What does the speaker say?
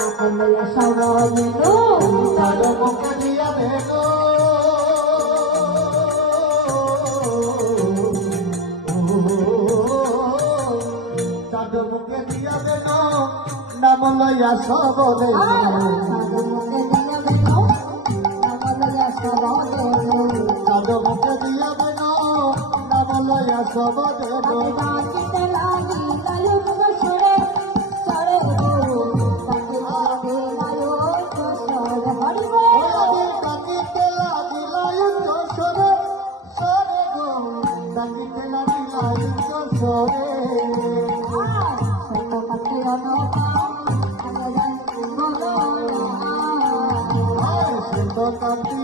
আমরা সবাই তো তার মুখে দিয়া দেব তার মুখে দিয়া দেব নাম লইয়া সবরে তার মুখে দিয়া দেব নাম লইয়া সবরে Thank you.